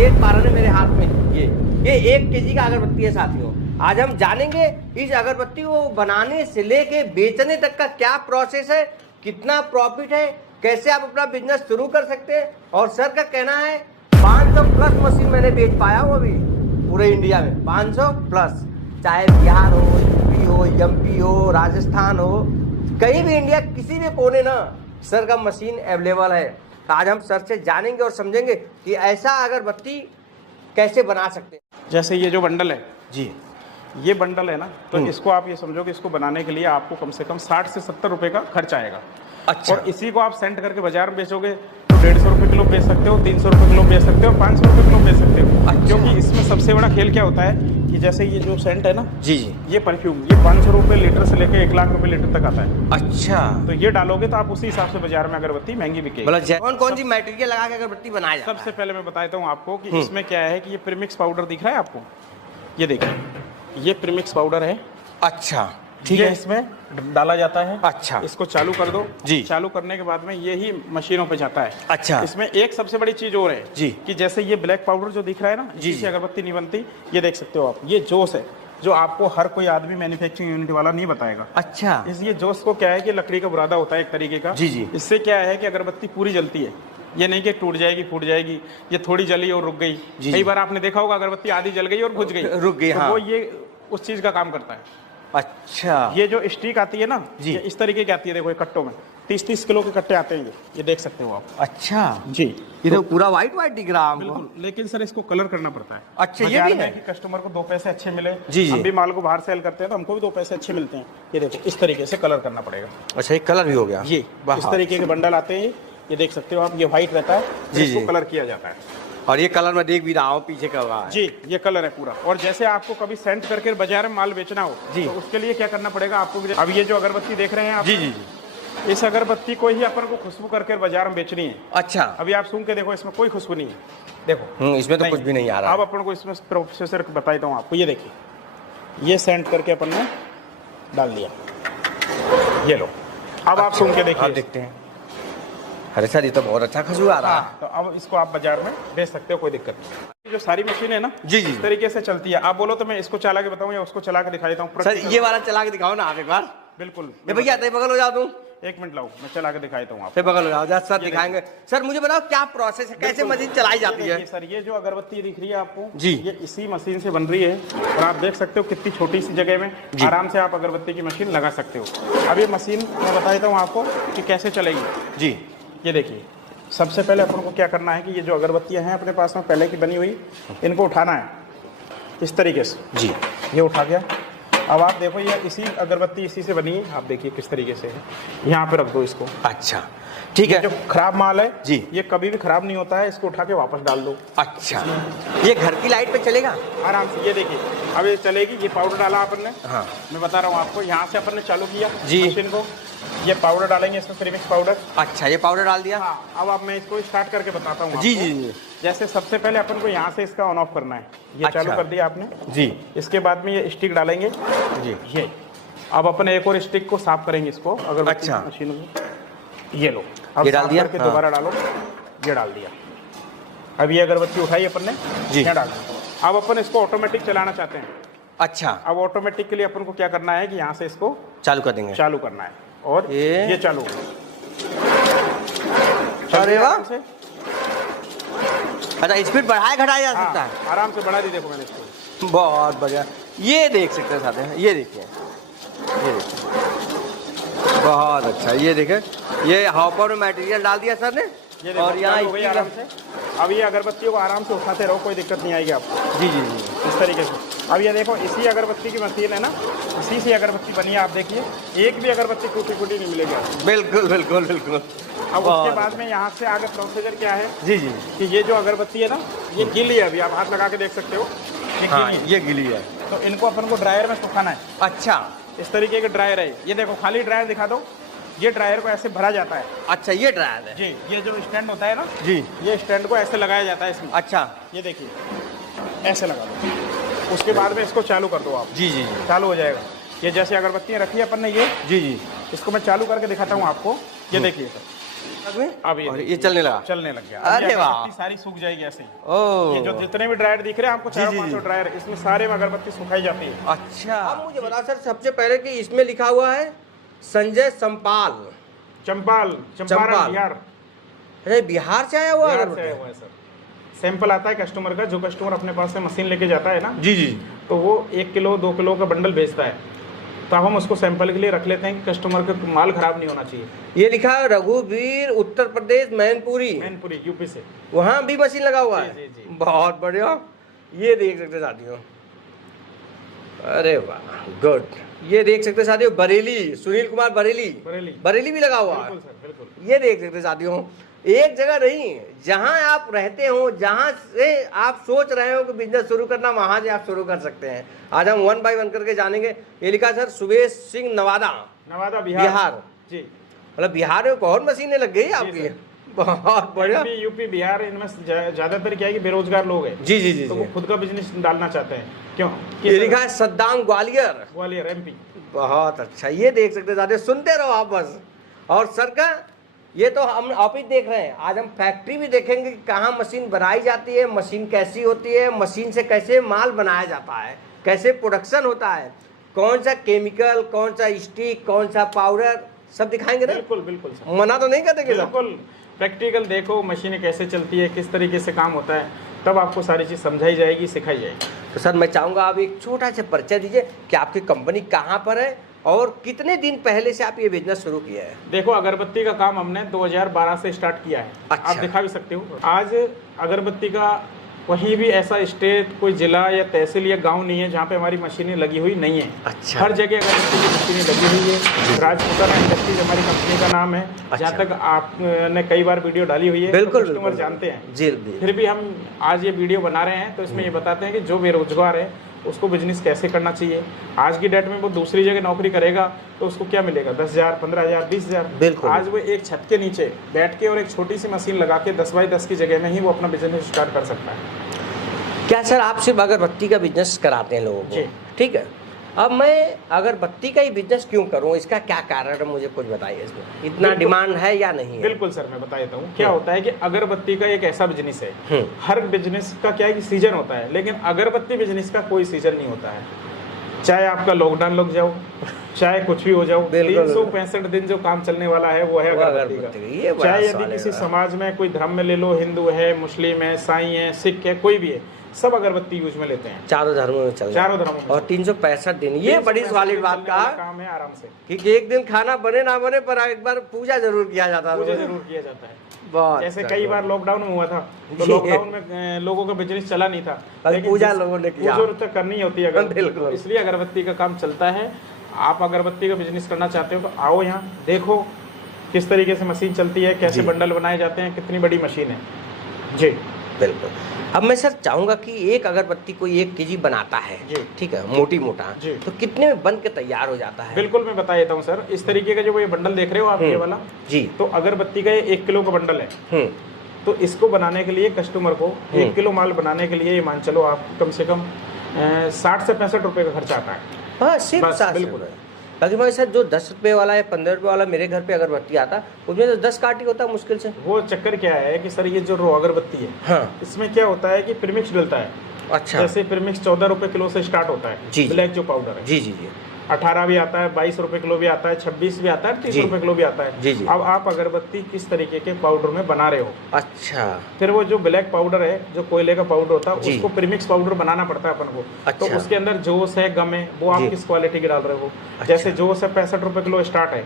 देख पा रहे हैं मेरे हाथ में, ये 1 केजी का अगरबत्ती है साथियों। आज हम जानेंगे इस अगरबत्ती को बनाने से लेके बेचने तक का क्या प्रोसेस है, कितना प्रॉफिट है, कैसे आप अपना बिजनेस शुरू कर सकते हैं। और सर का कहना है 500 प्लस मशीन मैंने बेच पाया हूँ अभी पूरे इंडिया में, 500 प्लस, चाहे बिहार हो, यूपी हो, एमपी हो, राजस्थान हो, कहीं भी इंडिया किसी भी कोने ना सर का मशीन अवेलेबल है। तो आज हम सर से जानेंगे और समझेंगे कि ऐसा अगरबत्ती कैसे बना सकते हैं। जैसे ये जो बंडल है जी, ये बंडल है ना, तो इसको आप ये समझो कि इसको बनाने के लिए आपको कम से कम 60 से 70 रुपए का खर्च आएगा। अच्छा। और इसी को आप सेंट करके बाजार में बेचोगे तो 150 रुपए किलो बेच सकते हो, 300 रुपए किलो बेच सकते हो, 500 रुपए किलो बेच सकते हो। अच्छा। क्योंकि इसमें सबसे बड़ा खेल क्या होता है कि जैसे ये जो सेंट है ना, जी जी, ये परफ्यूम, ये 500 रुपए लीटर से लेकर 1 लाख रुपए लीटर तक आता है। अच्छा। तो ये डालोगे तो आप उसी हिसाब से बाजार में अगरबत्ती महंगी बिकेगी। मतलब कौन कौन सी मटेरियल लगा के अगरबत्ती बनाया जाता है? सबसे पहले मैं बता देता हूँ आपको कि इसमें क्या है कि ये प्रीमिक्स पाउडर दिख रहा है आपको, ये देखिए, ये प्रीमिक्स पाउडर है। अच्छा, ठीक ये है। इसमें डाला जाता है। अच्छा। इसको चालू कर दो जी। चालू करने के बाद में ये ही मशीनों पे जाता है। अच्छा। इसमें एक सबसे बड़ी चीज और है जी। कि जैसे ये ब्लैक पाउडर जो दिख रहा है ना, जी, इससे जी। अगरबत्ती नहीं बनती। ये देख सकते हो आप, ये जोश है जो आपको हर कोई आदमी मैन्युफैक्चरिंग यूनिट वाला नहीं बताएगा। अच्छा। इस ये जोश को क्या है कि लकड़ी का बुरादा होता है एक तरीके का। जी, जी। इससे क्या है कि अगरबत्ती पूरी जलती है, ये नहीं कि टूट जाएगी फूट जाएगी, ये थोड़ी जली और रुक गई। जी। कई बार आपने देखा होगा अगरबत्ती आधी जल गई और बुझ गई, रुक गई, तो हाँ। वो ये उस चीज का काम करता है। अच्छा। ये जो स्टिक आती है ना, जी। ये इस तरीके की आती है, देखो ये कट्टों में 30-30 किलो के कट्टे आते हैं, ये देख सकते हो आप। अच्छा जी, ये तो पूरा व्हाइट व्हाइट दिख रहा है हमको। बिल्कुल। लेकिन सर इसको कलर करना पड़ता है। अच्छा, ये बाजार भी है में कि कस्टमर को 2 पैसे अच्छे मिले। जी, जी। हम भी माल को बाहर सेल करते हैं तो हमको भी 2 पैसे अच्छे मिलते हैं। ये देखो इस तरीके से कलर करना पड़ेगा। अच्छा, एक कलर भी हो गया। ये इस तरीके के बंडल आते हैं, ये देख सकते हो आप, ये व्हाइट रहता है, जी, इसको जी। कलर किया जाता है। और ये कलर मैं देख भी रहा हूँ पीछे का हुआ है। जी, ये कलर है पूरा। और जैसे आपको कभी सेंट करके बाजार में माल बेचना हो जी। तो उसके लिए क्या करना पड़ेगा आपको। अब ये जो अगरबत्ती देख रहे हैं आप, जी जी जी। इस अगरबत्ती को ही अपन को खुशबू करके बाजार में बेचनी है। अच्छा। अभी आप सूंघ के देखो, इसमें कोई खुशबू नहीं है, देखो। इसमें तो कुछ भी नहीं आ रहा। अब अपन को इसमें प्रोसेसर बता देता हूँ आपको। ये देखिए, ये सेंट करके अपन ने डाल दिया, ये लो। अब आप सूंघ के देखिए, आप देखते हैं। अरे सर, ये तो बहुत अच्छा खुशबू आ रहा है। तो अब इसको आप बाजार में बेच सकते हो, कोई दिक्कत नहीं। जो सारी मशीन है ना, जी, जी। इस तरीके से चलती है। आप बोलो तो मैं इसको चला के बताऊं या उसको चला के दिखा देता हूँ। सर, ये वाला चला के दिखाओ ना आप एक बार। बिल्कुल। ये भैया आते बगल हो जाओ तुम। 1 मिनट लाओ, मैं चला के दिखा देता हूँ फिर आपको। बगल हो जाओ जरा, सर दिखाएंगे। सर मुझे बताओ क्या प्रोसेस है, कैसे मशीन चलाई जाती है? देखिए सर, ये जो अगरबत्ती दिख रही है आपको, जी। ये इसी मशीन से बन रही है। और आप देख सकते हो कितनी छोटी सी जगह में आराम से आप अगरबत्ती की मशीन लगा सकते हो। अब ये मशीन मैं बता देता हूँ आपको कि कैसे चलेगी। जी। ये देखिए, सबसे पहले अपन को क्या करना है कि ये जो अगरबत्तियां हैं अपने पास में पहले की बनी हुई, इनको उठाना है इस तरीके से। जी। ये उठा गया। अब आप देखो, ये इसी अगरबत्ती इसी से बनी है, आप देखिए किस तरीके से है। यहाँ पे रख दो इसको। अच्छा, ठीक ये है। जो खराब माल है जी। ये कभी भी खराब नहीं होता है, इसको उठा के वापस डाल दो। अच्छा, ये घर की लाइट पे चलेगा आराम से। ये देखिए, अब ये चलेगी। ये पाउडर डाला अपन ने, हाँ। मैं बता रहा हूँ आपको। यहाँ से अपन ने चालू किया जी। मशीन को, ये पाउडर डालेंगे इसमें, प्रीमिक्स पाउडर। अच्छा, ये पाउडर डाल दिया। हाँ, अब मैं इसको स्टार्ट करके बताता हूँ जी आपको। जी जी। जैसे सबसे पहले अपन को यहाँ से इसका ऑन ऑफ करना है। ये अच्छा। चालू कर दिया आपने जी इसके बाद में ये स्टिक डालेंगे जी। ये। अब अपन एक और स्टिक को साफ करेंगे इसको, अगर अच्छा। मशीन को। ये लो, अब ये डाल साफ दिया? करके हाँ। दोबारा डालो, ये डाल दिया। अब ये अगरबत्ती उठाई अपन ने, जी। यहाँ डाल दिया। अब अपन इसको ऑटोमेटिक चलाना चाहते हैं। अच्छा, अब ऑटोमेटिक के लिए अपन को क्या करना है कि यहाँ से इसको चालू कर देंगे। चालू करना है और ये चालू हो गया। अरे वाह। आराम से। अच्छा, स्पीड बढ़ाया घटाया जा सकता हाँ, आराम से बढ़ा दी। देखो मैंने इसको। है। बहुत बढ़िया। ये देख सकते हैं साथ में, ये देखिए, ये देखिए, बहुत अच्छा। ये देखिए, ये हॉपर में मटेरियल डाल दिया सर ने। ये देखो, और यहाँ चालू हो गई आराम से। अब ये अगरबत्तियों को आराम से उठाते रहो, कोई दिक्कत नहीं आएगी आपको। जी जी जी। इस तरीके से। अब ये देखो, इसी अगरबत्ती की मशीन है ना, इसी से अगरबत्ती बनी है। आप देखिए, एक भी अगरबत्ती टूटी फूटी नहीं मिलेगी आपको। बिल्कुल बिल्कुल बिल्कुल। अब उसके बाद में यहाँ से आगे प्रोसीजर क्या है जी जी। कि ये जो अगरबत्ती है ना, ये गीली है। अभी आप हाथ लगा के देख सकते हो, ये हाँ, गीली है। ये गिली है। तो इनको अपन को ड्रायर में सुखाना है। अच्छा। इस तरीके के ड्रायर है। ये देखो, खाली ड्रायर दिखा दो। ये ड्रायर को ऐसे भरा जाता है। अच्छा, ये ड्रायर है। जी, ये जो स्टैंड होता है ना, जी। ये स्टैंड को ऐसे लगाया जाता है इसमें। अच्छा। ये देखिए, ऐसे लगा दो। उसके बाद में इसको चालू कर दो आप। जी जी जी। चालू हो जाएगा। ये जैसे अगरबत्तियाँ रखी है अपन ने, ये जी जी। इसको मैं चालू करके दिखाता हूँ आपको। ये देखिए, अब ये चलने लगा। चलने लग गया। अरे वाह, अगरबत्ती सारी सूख जाएगी ऐसे ही। ओह, ये जो जितने भी ड्रायर दिख रहे हैं आपको, 4-5 ड्रायर, इसमें सारे में अगरबत्ती सुखाई जाती है। अच्छा। अब मुझे बता सर, सबसे पहले कि इसमें लिखा हुआ है संजय संपाल, चंपारण बिहार। अरे बिहार से आया हुआ बिहार है से आया हुआ है सर। सैंपल आता है कस्टमर का, जो कस्टमर अपने पास से मशीन लेके जाता है ना, जी जी, तो वो 1 किलो 2 किलो का बंडल भेजता है, तो हम उसको सैंपल के लिए रख लेते हैं कि कस्टमर का माल खराब नहीं होना चाहिए। ये लिखा है रघुवीर, उत्तर प्रदेश, मैनपुरी यूपी से। वहाँ भी मशीन लगा हुआ है। जी, जी, जी। बहुत बढ़िया। ये देख सकते साथियों, अरे वाह, गुड। ये देख सकते साथियों, बरेली, सुनील कुमार बरेली भी लगा हुआ है। बिल्कुल सर, बिल्कुल। ये देख सकते साथियों, एक जगह नहीं, जहां आप रहते हो, जहां से आप सोच रहे हो कि बिजनेस शुरू करना, वहां से आप शुरू कर सकते हैं। आज हम 1 बाय 1 करके जानेंगे। ये लिखा सर सुबेश सिंह, नवादा बिहार। जी, मतलब बिहार में बहुत मशीनें लग गई आपकी। बहुत बढ़िया। यूपी बिहार, इनमें ज्यादातर क्या है कि बेरोजगार लोग हैं। जी जी जी, तो वो खुद का बिजनेस डालना चाहते हैं। क्यों? ये लिखा है सद्दाम, ग्वालियर MP। बहुत अच्छा। ये देख सकते साथियों, सुनते रहो आप बस। और सर का ये तो हम ऑफिस देख रहे हैं, आज हम फैक्ट्री भी देखेंगे कि कहाँ मशीन बनाई जाती है, मशीन कैसी होती है, मशीन से कैसे माल बनाया जाता है, कैसे प्रोडक्शन होता है, कौन सा केमिकल, कौन सा स्टिक, कौन सा पाउडर, सब दिखाएंगे ना। बिल्कुल बिल्कुल सर। मना तो नहीं करते? बिल्कुल, प्रैक्टिकल देखो मशीनें कैसे चलती है, किस तरीके से काम होता है, तब आपको सारी चीज़ समझाई जाएगी, सिखाई जाएगी। तो सर मैं चाहूँगा आप एक छोटा सा परिचय दीजिए कि आपकी कंपनी कहाँ पर है और कितने दिन पहले से आप ये बिजनेस शुरू किया है। देखो, अगरबत्ती का काम हमने 2012 से स्टार्ट किया है। अच्छा। आप दिखा भी सकते हो। आज अगरबत्ती का कहीं भी ऐसा स्टेट, कोई जिला या तहसील या गांव नहीं है जहाँ पे हमारी मशीनें लगी हुई नहीं है। अच्छा। हर जगह अगरबत्ती की मशीनें लगी हुई है। राजपूताना इंडस्ट्रीज हमारी कंपनी का नाम है। अच्छा। जहाँ तक आपने कई बार वीडियो डाली हुई है, बिल्कुल, तो कस्टमर जानते हैं। जी। फिर भी हम आज ये वीडियो बना रहे हैं तो इसमें ये बताते हैं कि जो बेरोजगार है उसको बिजनेस कैसे करना चाहिए। आज की डेट में वो दूसरी जगह नौकरी करेगा तो उसको क्या मिलेगा? 10,000, 15,000, 20,000। बिल्कुल। आज वो एक छत के नीचे बैठ के और एक छोटी सी मशीन लगा के 10 बाई 10 की जगह में ही वो अपना बिजनेस स्टार्ट कर सकता है। क्या सर आप सिर्फ अगरबत्ती का बिजनेस कराते हैं लोगों को? ठीक है। अब मैं अगरबत्ती का ही बिजनेस क्यों करूं, इसका क्या कारण है, मुझे कुछ बताइए। इसमें इतना डिमांड है या नहीं है? बिल्कुल सर, मैं बता देता हूँ। क्या होता है कि अगरबत्ती का एक ऐसा बिजनेस है, हर बिजनेस का क्या है कि सीजन होता है, लेकिन अगरबत्ती बिजनेस का कोई सीजन नहीं होता है। चाहे आपका लॉकडाउन लग जाओ, चाहे कुछ भी हो जाओ, 365 दिन जो काम चलने वाला है वो है अगरबत्ती का। चाहे यदि किसी समाज में कोई धर्म में ले लो, हिंदू है, मुस्लिम है, साई है, सिख है, कोई भी है, सब अगरबत्ती यूज में लेते हैं। चारों धर्मों में चल, चारों धर्मों में। और 365 दिन, ये बड़ी सॉलिड बात कहा। काम है आराम से कि एक दिन खाना बने ना बने पर एक बार पूजा जरूर किया जाता है। पूजा जरूर किया जाता है। बहुत जैसे कई बार लॉकडाउन में हुआ था, तो लॉकडाउन में लोगों का बिजनेस चला नहीं था, लेकिन पूजा लोगों ने किया। पूजा तो करनी होती है बिल्कुल, इसलिए अगरबत्ती का काम चलता है। आप अगरबत्ती का बिजनेस करना चाहते हो तो आओ यहाँ, देखो किस तरीके से मशीन चलती है, कैसे बंडल बनाए जाते हैं, कितनी बड़ी मशीन है। जी बिल्कुल। अब मैं सर चाहूंगा कि एक अगरबत्ती कोई 1 kg बनाता है, ठीक है, मोटी मोटा, तो कितने में बन के तैयार हो जाता है? बिल्कुल, मैं बता देता हूँ सर। इस तरीके का जो ये बंडल देख रहे हो आप, ये वाला जी, तो अगरबत्ती का ये 1 किलो का बंडल है। तो इसको बनाने के लिए कस्टमर को 1 किलो माल बनाने के लिए मान चलो आप कम से कम 60 से 65 रुपए का खर्चा आता है। हाँ, सिर्फ 60। बिल्कुल। बाकी भाई सर जो 10 रुपये वाला या 15 रुपये वाला मेरे घर पे अगरबत्ती आता, उसमें तो 10 काटी होता है मुश्किल से। वो चक्कर क्या है कि सर ये जो रो अगरबत्ती है, हाँ, इसमें क्या होता है कि प्रीमिक्स डलता है। अच्छा। जैसे प्रीमिक्स 14 रुपए किलो से स्टार्ट होता है। जी। ब्लैक जो पाउडर है, जी जी जी, 18 भी आता है, 22 रुपए किलो भी आता है, 26 भी आता है, 30 रुपए किलो भी आता है। जी जी। अब आप अगरबत्ती किस तरीके के पाउडर में बना रहे हो। अच्छा। फिर वो जो ब्लैक पाउडर है, जो कोयले का पाउडर होता है, उसको प्रीमिक्स पाउडर बनाना पड़ता है अपन को। अच्छा। तो उसके अंदर जोश है, गम है, वो आप किस क्वालिटी के डाल रहे हो। जैसे जोश है 65 रुपए किलो स्टार्ट है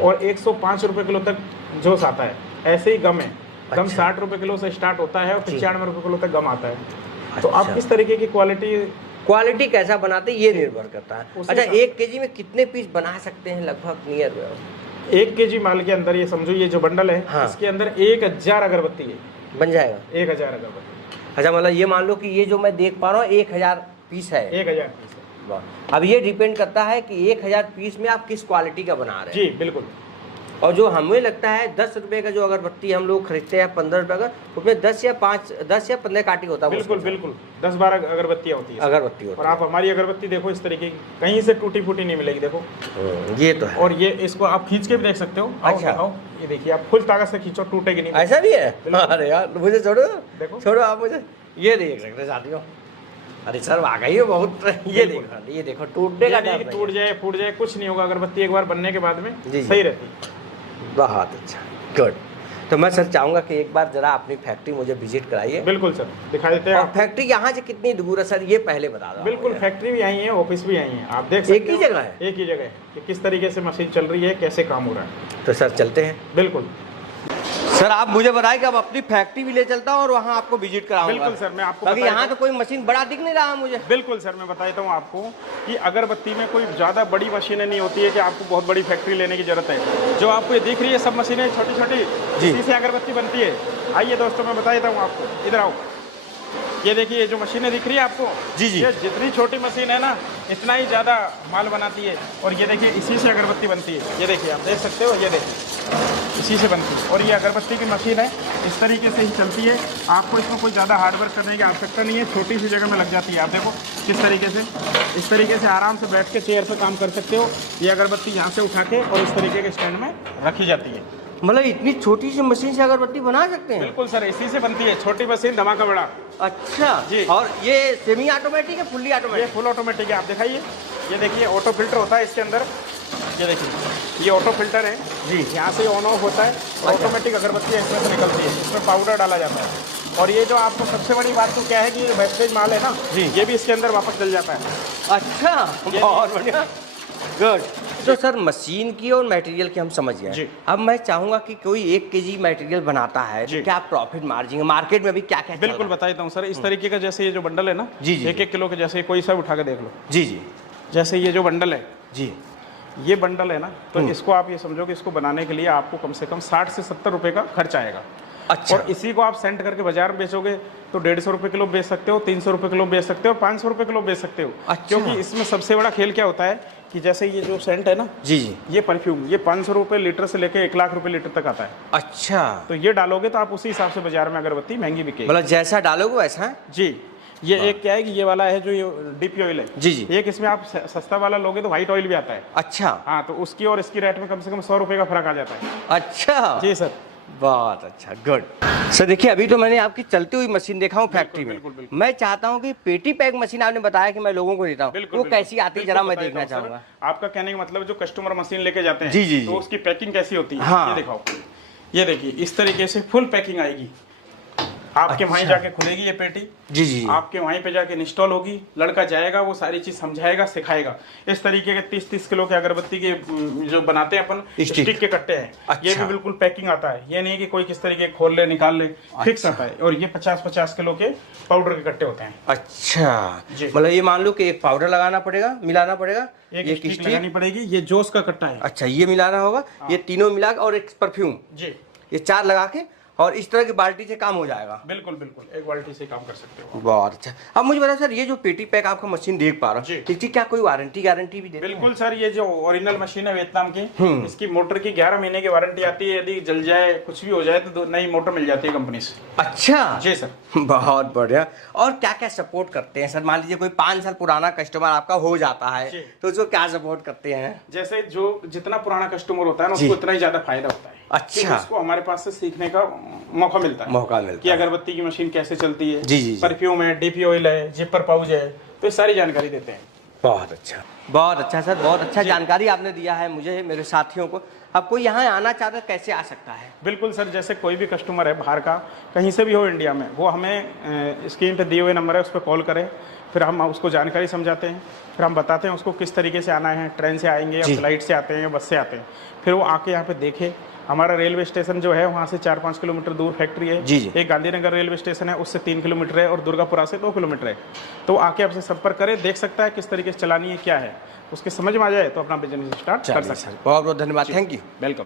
और 105 रुपए किलो तक जोश आता है। ऐसे ही गम है, गम 60 रुपए किलो से स्टार्ट होता है और 95 रुपए किलो तक गम आता है। तो आप किस तरीके की क्वालिटी कैसा बनाते हैं ये निर्भर करता है। अच्छा, 1 kg में कितने पीस बना सकते हैं लगभग नियर? 1 kg माल के अंदर ये समझो, ये जो बंडल है, हाँ, इसके अंदर 1000 अगरबत्ती है, बन जाएगा 1000 अगरबत्ती। अच्छा, मतलब ये मान लो कि ये जो मैं देख पा रहा हूँ 1000 पीस है। 1000 पीस है। अब ये डिपेंड करता है कि 1000 पीस में आप किस क्वालिटी का बना रहे हैं। जी बिल्कुल। और जो हमें लगता है 10 रुपए का जो अगरबत्ती हम लोग खरीदते हैं 15 रुपए का, उसमें 10 या 15 काटी होता है। बिल्कुल बिल्कुल 10-12 अगरबत्तियाँ होती है, अगरबत्ती होती है। और आप हमारी अगरबत्ती देखो इस तरीके की, कहीं से टूटी फूटी नहीं मिलेगी, देखो ये तो है। और ये इसको आप खींच के भी देख सकते हो। अच्छा, आओ, ये देखिए आप फुल ताकत से खींचो, टूटेगी नहीं। ऐसा भी है? अरे यार मुझे छोड़ो, देखो छोड़ो आप मुझे, ये देख सकते साथियों। अरे सर आ गई है बहुत, ये देखो टूटने का डर, टूट जाए फूट जाए कुछ नहीं होगा, अगरबत्ती एक बार बनने के बाद में सही रहती है। बहुत अच्छा, गुड। तो मैं सर चाहूंगा कि एक बार जरा अपनी फैक्ट्री मुझे विजिट कराइए। बिल्कुल सर, दिखा देते हैं। और फैक्ट्री यहाँ से कितनी दूर है सर, ये पहले बता दो। बिल्कुल, फैक्ट्री भी यहीं है, ऑफिस भी यहीं है, आप देख सकते एक ही जगह है? एक ही जगह है कि किस तरीके से मशीन चल रही है, कैसे काम हो रहा है। तो सर चलते हैं। बिल्कुल सर आप मुझे बताएं कि अब अपनी फैक्ट्री भी ले चलता हूँ और वहाँ आपको विजिट कराऊंगा। बिल्कुल सर, मैं आपको बाकी यहाँ तो कोई मशीन बड़ा दिख नहीं रहा मुझे। बिल्कुल सर, मैं बता देता हूँ आपको कि अगरबत्ती में कोई ज़्यादा बड़ी मशीनें नहीं होती है कि आपको बहुत बड़ी फैक्ट्री लेने की जरूरत है। जो आपको ये दिख रही है सब मशीनें छोटी छोटी, इसी से अगरबत्ती बनती है। आइए दोस्तों, मैं बता देता हूँ आपको, इधर आओ। ये देखिए, ये जो मशीनें दिख रही है आपको, जी जी, ये जितनी छोटी मशीन है ना इतना ही ज़्यादा माल बनाती है। और ये देखिए, इसी से अगरबत्ती बनती है। ये देखिए, आप देख सकते हो, ये देखिए इसी से बनती है। और ये अगरबत्ती की मशीन है, इस तरीके से ही चलती है। आपको इसमें कोई ज़्यादा हार्डवर्क करने की आवश्यकता नहीं है, छोटी सी जगह में लग जाती है। आप देखो किस तरीके से, इस तरीके से आराम से बैठ के चेयर पर काम कर सकते हो। ये अगरबत्ती यहाँ से उठा के और इस तरीके के स्टैंड में रखी जाती है। मतलब इतनी छोटी सी मशीन से अगरबत्ती बना सकते हैं? बिल्कुल सर, इसी से बनती है, छोटी मशीन धमाका बड़ा। अच्छा जी। और ये सेमी ऑटोमेटिक है, फुल्ली ऑटोमेटिक? ये फुल ऑटोमेटिक है। आप दिखाइए, ये देखिए ऑटो फिल्टर होता है इसके अंदर। ये देखिए, ये ऑटो फिल्टर है जी, यहाँ से ऑन ऑफ होता है। ऑटोमेटिक अगरबत्ती इसमें से निकलती है, इसमें पाउडर डाला जाता है। और ये जो आपको सबसे बड़ी बात तो क्या है कि ये वेस्टेज माल है ना जी, ये भी इसके अंदर वापस डल जाता है। अच्छा, बहुत बढ़िया, गुड। तो सर मशीन की और मटेरियल की हम समझ गए। अब मैं चाहूंगा कि कोई 1 kg मटेरियल बनाता है तो क्या प्रॉफिट मार्जिन है मार्केट में अभी क्या क्या? बिल्कुल बता देता हूँ सर, इस तरीके का जैसे ये जो बंडल है ना जी, 1-1 किलो के, जैसे कोई सा उठा के देख लो जी जी, जैसे ये जो बंडल है जी, ये बंडल है ना, तो इसको आप ये समझो कि इसको बनाने के लिए आपको कम से कम 60 से 70 रुपए का खर्च आएगा। अच्छा। और इसी को आप सेंट करके बाजार में बेचोगे तो 150 रुपए किलो बेच सकते हो, 300 रुपए किलो बेच सकते हो, 500 रुपए किलो बेच सकते हो। अच्छा। क्योंकि इसमें सबसे बड़ा खेल क्या होता है कि जैसे ये जो सेंट है ना जी जी, ये परफ्यूम, ये 500 रुपए लीटर से लेके 1 लाख रुपए लीटर तक आता है। अच्छा। तो ये डालोगे तो आप उसी हिसाब से बाजार में अगरबत्ती महंगी बिकेगी। मतलब जैसा डालोगे वैसा जी। ये एक क्या है कि ये वाला है जो ये डीपी ऑयल है जी जी, एक इसमें आप सस्ता वाला लोगे तो व्हाइट ऑयल भी आता है। अच्छा। हाँ, तो उसकी और इसकी रेट में कम से कम 100 रुपए का फर्क आ जाता है। अच्छा जी सर, बहुत अच्छा, गुड। सर देखिए, अभी तो मैंने आपकी चलती हुई मशीन देखा हूँ फैक्ट्री में। मैं चाहता हूँ कि पेटी पैक मशीन आपने बताया कि मैं लोगों को देता हूँ, वो कैसी आती है जरा मैं देखना चाहूंगा। आपका कहने का मतलब जो कस्टमर मशीन लेके जाते हैं जी जी, तो उसकी पैकिंग कैसी होती है? हाँ, ये दिखाओ, ये देखिए इस तरीके से फुल पैकिंग आएगी। आपके वहीं जाके खुलेगी ये पेटी जी जी, आपके वहीं पे जाके इंस्टॉल होगी, लड़का जाएगा, वो सारी चीज समझाएगा, सिखाएगा। इस तरीके के 30-30 किलो के अगरबत्ती के जो बनाते हैं अपन स्टिक के कट्टे हैं। अच्छा। ये भी बिल्कुल पैकिंग आता है, ये नहीं कि कोई किस तरीके खोल ले निकाल ले। अच्छा। फिक्स आता है। और ये 50-50 किलो के पाउडर के कट्टे होते हैं। अच्छा, मतलब ये मान लो कि एक पाउडर लगाना पड़ेगा, मिलाना पड़ेगा, एक स्टिक लगानी पड़ेगी, ये जोश का कट्टा है। अच्छा, ये मिलाना होगा, ये तीनों मिला और एक परफ्यूम जी, ये 4 लगा के और इस तरह की बाल्टी से काम हो जाएगा। बिल्कुल बिल्कुल, एक बाल्टी से काम कर सकते हो। बहुत अच्छा। अब मुझे बता सर, ये जो पेटी पैक आपका मशीन देख पा रहा हूँ, इसकी क्या कोई वारंटी गारंटी भी देते हैं? बिल्कुल सर, ये जो ओरिजिनल मशीन है वियतनाम की, इसकी मोटर की 11 महीने की वारंटी आती है। यदि जल जाए, कुछ भी हो जाए तो नई मोटर मिल जाती है कंपनी से। अच्छा जी सर, बहुत बढ़िया। और क्या क्या सपोर्ट करते हैं सर? मान लीजिए कोई 5 साल पुराना कस्टमर आपका हो जाता है तो उसको क्या सपोर्ट करते हैं? जैसे जो जितना पुराना कस्टमर होता है ना, उसको उतना ही ज्यादा फायदा होता है। अच्छा। उसको हमारे पास से सीखने का मौका मिलता है कि अगरबत्ती की मशीन कैसे चलती है जी जी, परफ्यूम है, डीपी ऑयल है, जिपर पाउच है, तो ये सारी जानकारी देते हैं। बहुत अच्छा, बहुत अच्छा सर, बहुत अच्छा जानकारी आपने दिया है मुझे, मेरे साथियों को। अब कोई यहाँ आना चाहता है कैसे आ सकता है? बिल्कुल सर, जैसे कोई भी कस्टमर है बाहर का, कहीं से भी हो इंडिया में, वो हमें स्क्रीन पे दिए हुए नंबर है, उस पर कॉल करें, फिर हम उसको जानकारी समझाते हैं, फिर हम बताते हैं उसको किस तरीके से आना है, ट्रेन से आएंगे या फ्लाइट से आते हैं या बस से आते हैं। फिर वो आके यहाँ पे देखे। हमारा रेलवे स्टेशन जो है वहाँ से 4-5 किलोमीटर दूर फैक्ट्री है जी जी, एक गांधीनगर रेलवे स्टेशन है, उससे 3 किलोमीटर है, और दुर्गापुरा से 2 किलोमीटर है। तो आके आपसे संपर्क करें, देख सकता है किस तरीके से चलानी है, क्या है, उसके समझ में आ जाए तो अपना बिजनेस स्टार्ट कर सकते हैं। बहुत बहुत धन्यवाद, थैंक यू, वेलकम।